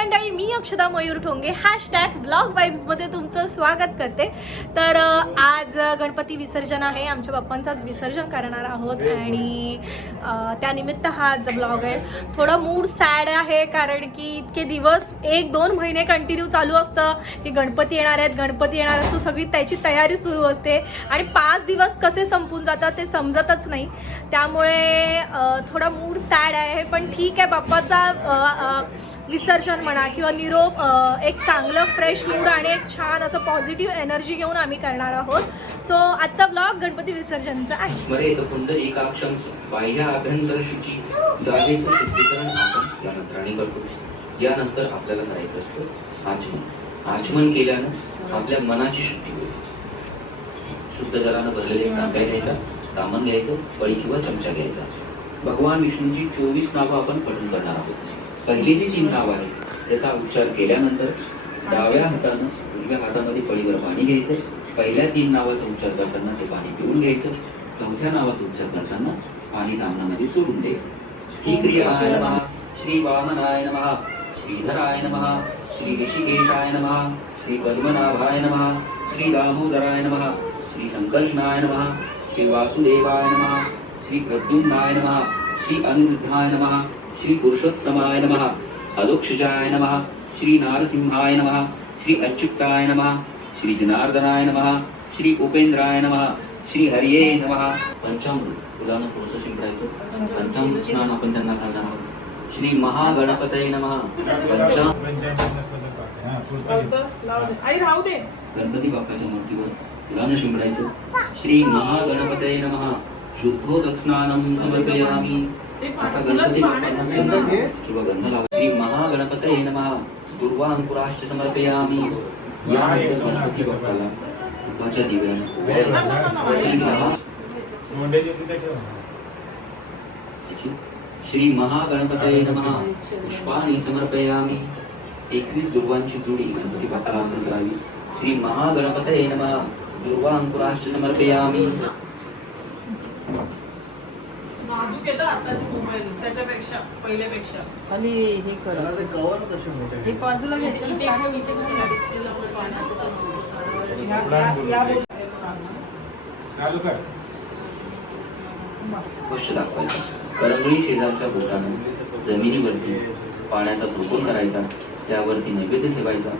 मंडळी मी Akshada Mayur Thonge hashtag blog वाईब्समध्ये तुमचं स्वागत करते. तर आज गणपती विसर्जन आहे. आमच्या बाप्पांचाच विसर्जन करणार आहोत आणि त्यानिमित्त हा आज ब्लॉग आहे. थोडा मूड सॅड आहे कारण की इतके दिवस एक दोन महिने कंटिन्यू चालू असतं की गणपती येणार आहेत गणपती येणार असतो सगळी त्याची तयारी सुरू असते. आणि पाच दिवस कसे संपून जातात ते समजतच नाही. त्यामुळे थोडा मूड सॅड आहे. पण ठीक आहे बाप्पाचा विसर्जन म्हणा किंवा निरोप एक चांगलं फ्रेश मूड आणि एक छान असं पॉझिटिव्ह एनर्जी घेऊन आम्ही करणार आहोत. सो आजचा ब्लॉग गणपती विसर्जनचा आहे. बाह्य आभ्यंतर शुची जागेचं शुद्धीकरण आपण करतो. यानंतर आपल्याला करायचं असतं आचमन. आचमन केल्यानं आपल्या मनाची शुद्धी होईल. शुद्ध जलानं भरलेले तांब्या घ्यायचा दामन घ्यायचं पळी किंवा चमचा घ्यायचा. भगवान विष्णूंची चोवीस नावं आपण पठण करणार आहोत. पहिली जी तीन नावं आहेत त्याचा उच्चार केल्यानंतर डाव्या हातानं उजव्या हातामध्ये पळीवर पाणी घ्यायचं पहिल्या तीन नावाचा उच्चार करताना ते पाणी पिऊन घ्यायचं चौथ्या नावाचा उच्चार करताना पाणी दामनामध्ये सोडून द्यायचं. ही क्रिया आहे नमः. श्री वामनाय नमः श्रीधराय नमः श्री ऋषिकेशाय नमः श्री पद्मनाभाय नमः श्री दामोदराय नमः श्री संकर्षणाय नमः श्री वासुदेवाय नमः श्री प्रद्युम्नाय नमः श्री अनिरुद्धाय नमः श्री पुरुषोत्तमाय नमः। अदोक्षजाय नमः। श्री नारसिंहाय नमः। श्री अच्युताय नमः। श्री जनार्दनाय नमः। श्री उपेंद्राय नमः। श्री हरिये नमः। पंचामृत फुलानं थोडंसं शिंपडायचं. पंचामृत स्नान आपण त्यांना घालणार आहोत. श्री महागणपतये नमः गणपती बाप्पाच्या मूर्तीवर फुलानं शिंपडायचं. श्री महागणपतये नमः। शुद्धोदक स्नानं समर्पयामी। श्री महागणपतये नमः. दुर्वांकुराश्च समर्पयामी. तुपाच्या दिव्यानं. श्री नमः. समर्पयामि. एकवीस दुर्वांची जोडी गणपती बाप्पाला अर्पण करावी. श्री महागणपतये नमः. दुर्वांकुराश्च समर्पयामि. नाजूक येतं आताची मोबाईल त्याच्यापेक्षा पहिल्यापेक्षा. खाली हे कर. हे बाजूला घ्यायचं इथे घेऊन घेऊन पाण्याचं. या- चालू कर. स्पष्ट दाखवायचा. करंगळी शेजारच्या बोटानं जमिनीवरती पाण्याचा झोपून करायचा. त्यावरती नैवेद्य ठेवायचा.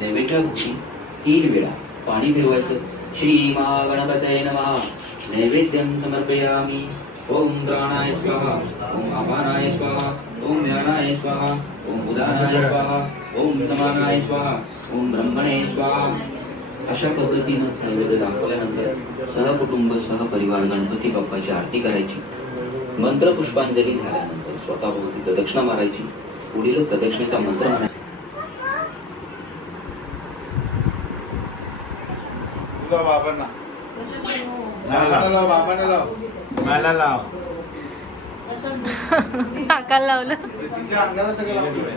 नैवेद्याभोवती तीन वेळा पाणी फिरवायचं. श्री महागणपतये नमः. नैवेद्यं समर्पयामि. ओम प्राणाय स्वाहा ओम अपानाय स्वाहा ओम ज्ञानाय स्वाहा ओम उदानाय स्वाहा ओम समानाय स्वाहा ओम ब्रह्मणे स्वाहा. अशा पद्धतीनं नैवेद्य दाखवल्यानंतर सहकुटुंब सहपरिवार गणपती बाप्पाची आरती करायची. मंत्र पुष्पांजली झाल्यानंतर स्वतःभोवती प्रदक्षिणा मारायची. पुढील प्रदक्षिणेचा मंत्र बाबांना. मला लाव. लावलं. तिच्या अंगाला सगळं लवकर.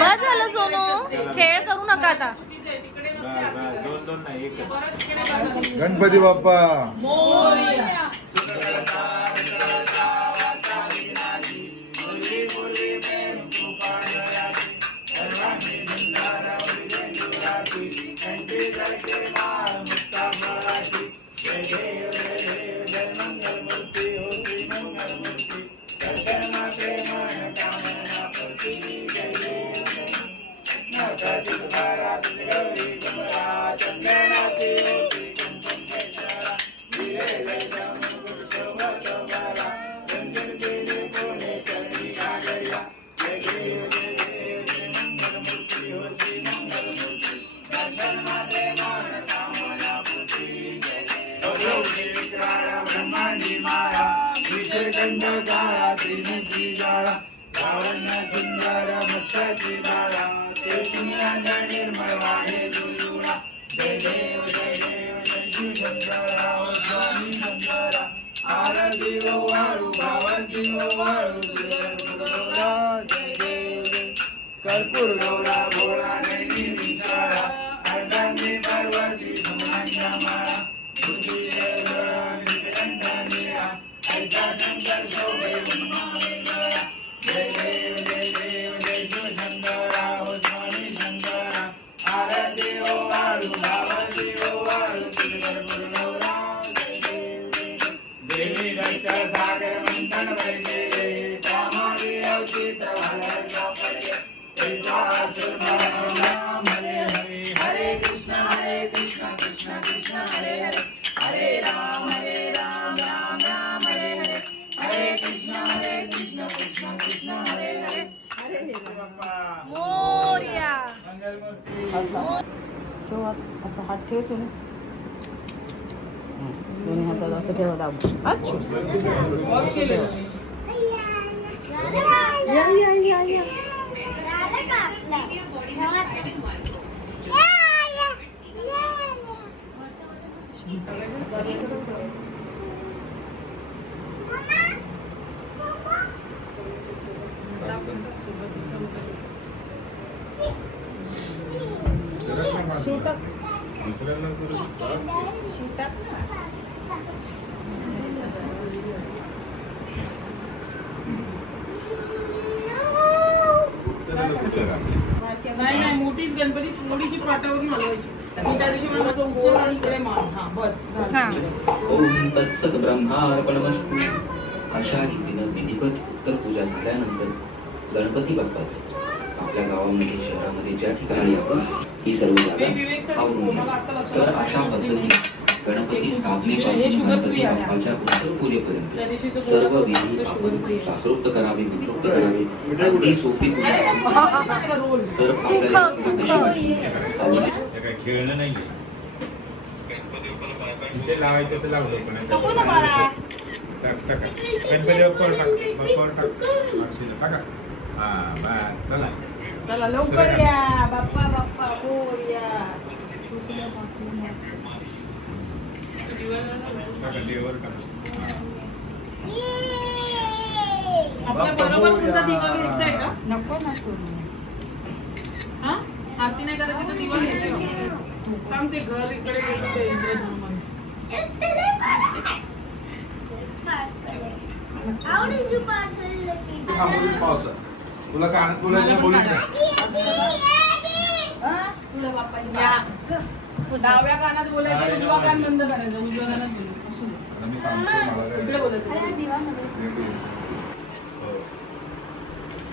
बस झालं सोनू. खेळ करू नका आता. चुकीचं आहे, तिकडे नसते बस, आरती बस. करायची. दोन दोन नाही एकच परत तिकडे बघा. गणपती बाप्पा मोरया. कर्पूर गौरा भोळा असा हात ठेव दोन्ही हातात असं ठेवत आहोत अच्छा या या या या नाही नाही मोठीच गणपती थोडीशी पाटावरून हलवायची. मी त्या दिवशी मला असं उचलून इकडे मार हा बस झालं. ओम तत्सत ब्रह्मार्पणमस्तु. अशा रीतीनं विधिवत उत्तर पूजा झाल्यानंतर गणपती बाप्पाचं. आपल्या गावामध्ये शहरामध्ये ज्या ठिकाणी आपण ही सर्व जागा आवरून तर अशा पद्धतीने गणपती स्थापनेपासून उत्तर पूजेपर्यंत सर्व विधी आपण शास्त्रोक्त करावे करावे. अगदी सोपी तर खेळणं नाही ते लावायचं तर लावलं पण. टाक टाका गणपती बाप्पावर टाक बाप्पावर टाक. मावशीला टाका. हा बस चला. चला लवकर या. बाप्पा बाप्पा हो या. आपल्या बरोबर कोणता दिवा घ्यायचा आहे का? नको ना हा? आरती नाही करायची तर दिवा घ्यायचा का? सांग ते घर इकडे गेलं ते इंद्रधनुमध्ये. पावसा तुला काय तुला बोलत नाही डाव्या कानात बोलायचं उजवा कान बंद करायचं उजव्या कानात बोलायचं इकडे हो.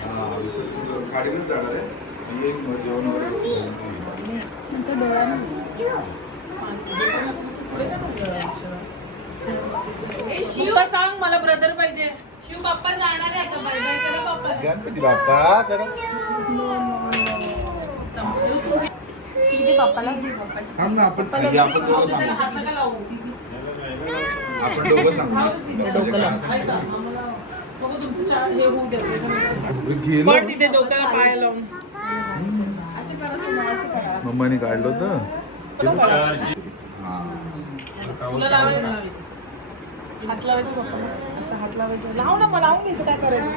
हा, विसर्जन गाडीनेच जाणार आहे. आणि एक जेवण वगैरे ए, शिव. सांग मला ब्रदर पाहिजे. शिव बाप्पा जाणार आहे आता. बाय बाय करा बाप्पा गणपती बाप्पा किती बाप्पाला. थांब ना आपण हे आपण दोघं सांगू. आपण दोघं हे. गेलो. पण तिथे डोक्याला पाय लावून. मम्माने काढलं होतं? तुला लावायचं. हात लावायचं बाप्पा. असं हात लावायचं. लाव ना मग लावून घ्यायचं. काय करायचं.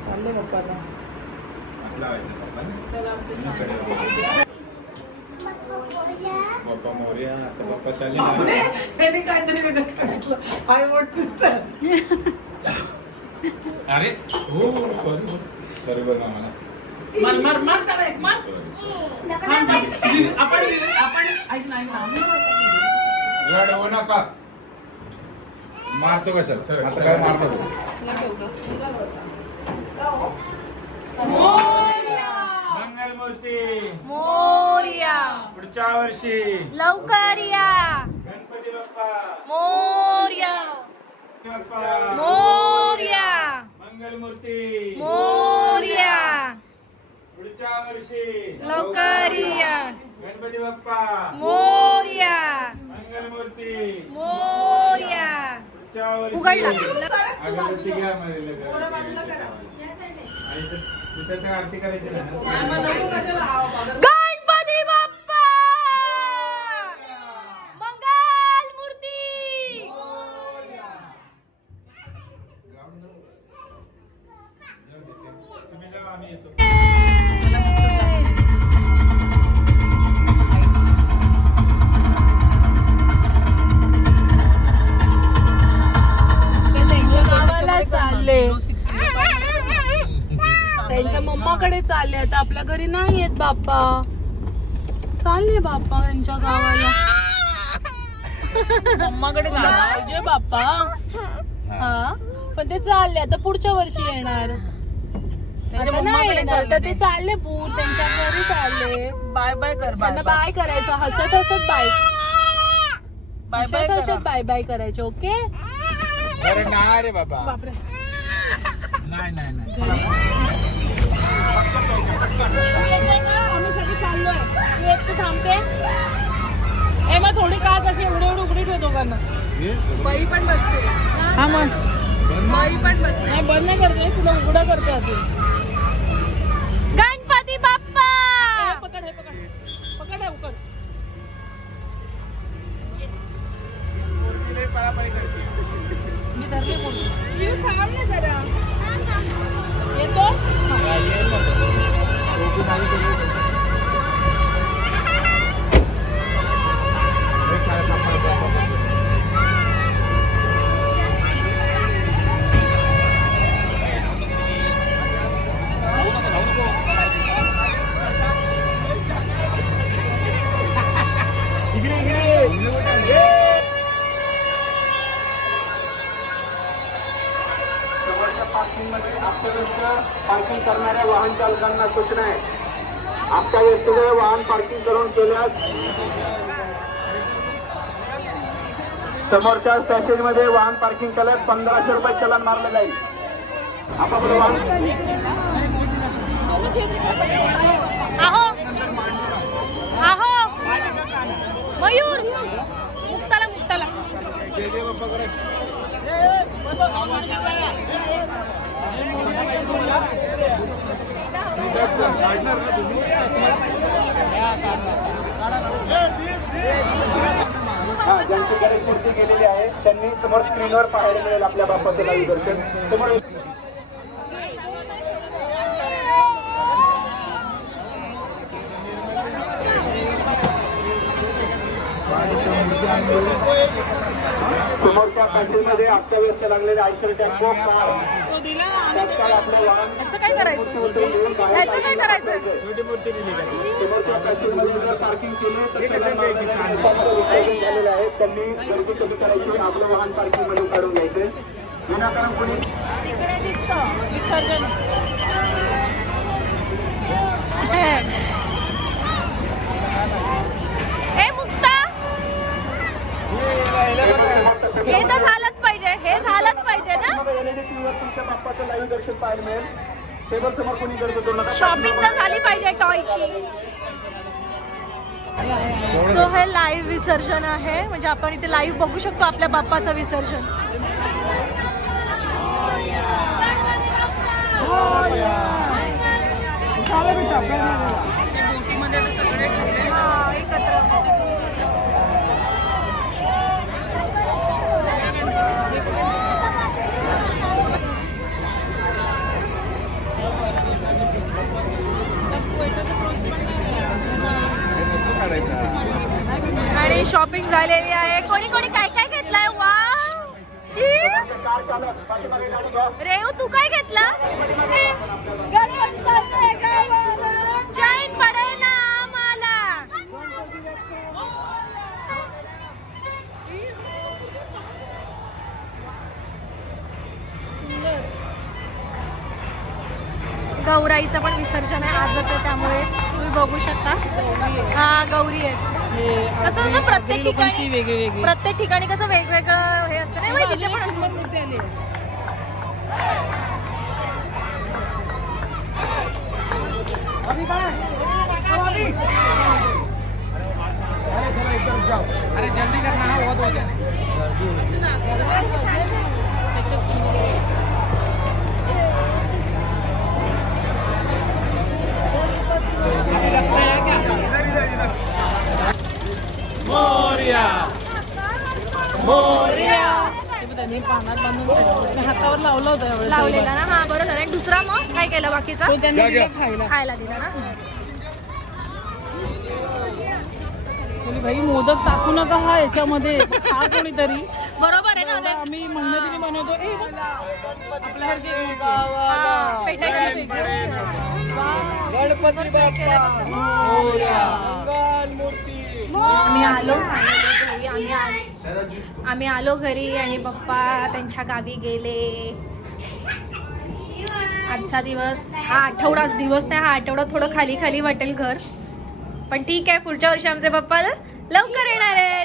चाललंय बाप्पा आता. बाप्पा मोर्या आता बाप्पा चालले बापरे, त्याने काहीतरी वेगळंच सांगितलं. आय वॉन्ट सिस्टर अरे हो सॉरी सॉरी बोल ना मला. मार मार मार त्याला एक मार. Sorry. मार, मार. विवे- आपण विवे- आपण ऐक ना ऐक ना. आम्ही रड होऊ नका. मारतो कशाला? सर आता काय मारतो? मोरया! मंगलमूर्ती मोर्या. पुढच्या वर्षी. लवकर या. गणपती बाप्पा. मोर्या. बाप्पा मोर्या. मंगलमूर्ती. मोर्या. पुढच्या वर्षी. लवकर या. गणपती बाप्पा. मोर्या. मंगलमूर्ती. मोर्या. पुढच्या वर्षी. उघडला. अगरबत्ती घ्या मध्ये. आणि तिथं तर आरती करायची नाही, बाप्पा. चालले बाप्पा त्यांच्या गावाला. मम्माकडे पाहिजे बाप्पा. हा. पण ते चालले आता पुढच्या वर्षी येणार. त्याच्या आता नाही मम्माकडे येणार तर ते चालले पूर त्यांच्या घरी चालले. बाय बाय कर त्यांना बाय. करायचं हसत हसत बाय. बाय. हसत बाय बाय करायचे ओके? अरे नाही रे बाबा. बापरे. नाही नाही नाही. थांबते. ए मग थोडी काच अशी एवढी एवढी उघडी ठेव दोघांना बाई पण बसते. हा मग. बाई पण बसते. नाही बंद नाही करते तुला उघडा करते अजून. करणाऱ्या वाहन चालकांना सूचना आहे. आपल्या व्यक्तीकडे वाहन पार्किंग करून केल्यास समोरच्या पॅसेजमध्ये वाहन पार्किंग केल्यास पंधराशे रुपये चलन मारलं जाईल. आपापलं वाहन आहो. आहो. मयूर. मुक्ताला मुक्ताला. काढणार हा ज्यांच्याकडे कुर्ती केलेली आहे त्यांनी समोर स्क्रीनवर पाहायला मिळेल आपल्या बापाचं लाईव्ह दर्शन समोर समोरच्या पॅसेजमध्ये अत्यव्यस्त लागलेले आयकर टेम्पो कार काय करायचं? काय करायचं? तिकडे विसर्जन हे मुक्ता! हे तर झालंच पाहिजे हे झालंच पाहिजे ना? लाईव्ह दर्शन पाहायला मिळेल. टेबल समोर कोणी गर्दी करू नका शॉपिंग तर झाली पाहिजे टॉयची सो हे लाईव्ह विसर्जन आहे. म्हणजे आपण इथे लाईव्ह बघू शकतो आपल्या बाप्पाचं विसर्जन एकत्र. आणि आलेली आहे. कोणी कोणी काय काय घेतलाय? वा रेणू तू काय घेतला? चैन पडे ना आम्हाला गौराईचं पण विसर्जन आहे आजच आहे त्यामुळे तुम्ही बघू शकता. हा गौरी आहेत. कसं असतं प्रत्येक लोकांची ठिकाणी वेगळी प्रत्येक ठिकाणी कसं वेगवेगळं हे असतं नाही माहिती ते पण. अरे जल्दी करना हा बहुत हो जाने खायला. खायला दिला ना? बोली भाई मोदक टाकू नका हा याच्यामध्ये. खा कोणीतरी. बरोबर आहे ना आम्ही महिन्यातरी बनवतो. ए बघ, आपल्यासारखी एक हा, पेटायची गणपती बाप्पा. आम्ही आलो. आम्ही आ- आम्ही आलो घरी आणि पप्पा त्यांच्या गावी गेले. आजचा दिवस हा आठवडाच दिवस नाही हा आठवडा थोडं खाली खाली वाटेल घर. पण ठीक आहे पुढच्या वर्षी आमचे पप्पा लवकर येणार आहे